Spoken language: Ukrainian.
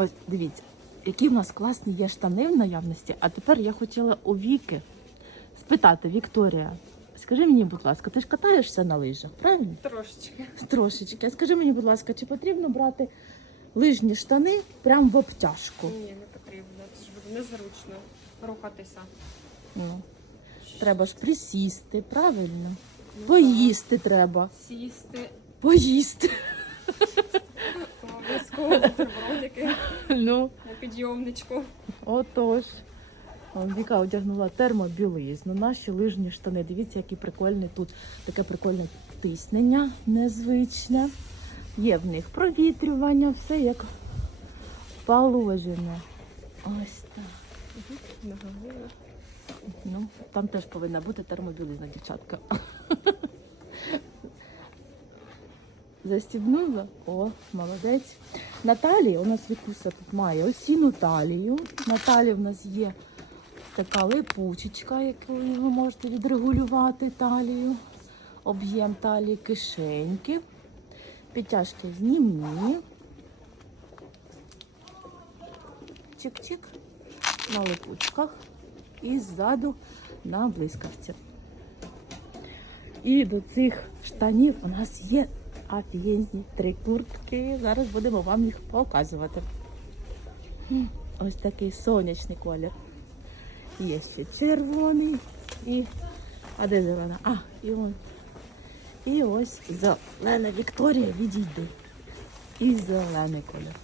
Ось дивіться, які в нас класні є штани в наявності. А тепер я хотіла у Віки спитати, Вікторія, скажи мені, будь ласка, ти ж катаєшся на лижах, правильно? Трошечки. Трошечки. А Скажи мені, будь ласка, чи потрібно брати лижні штани прямо в обтяжку? Ні, не потрібно. Це ж буде незручно рухатися. Ну, треба ж присісти, правильно? Ну, Поїсти треба. Сісти, Поїсти. Бутербродики Ну, на підйомничку. отож. Віка одягнула термобілизну, наші лижні штани. Дивіться, який прикольний тут таке прикольне тиснення незвичне. Є в них провітрювання, все як положено. Ось так. Ну, там теж повинна бути термобілизна, дівчатка. Застібнула? О, молодець. На талії у нас Вікуся тут має осіну талію. На талії в нас є така липучечка, якою ви можете відрегулювати талію. Об'єм талії кишеньки. Підтяжки знімні. Чик-чик. На липучках і ззаду на блискавці. І до цих штанів у нас є офігенні три куртки. Зараз будемо вам їх показувати. Ось такий сонячний колір. Є ще червоний і. А де зелена? А, і он. І ось зелена Вікторія відійде. І зелений колір.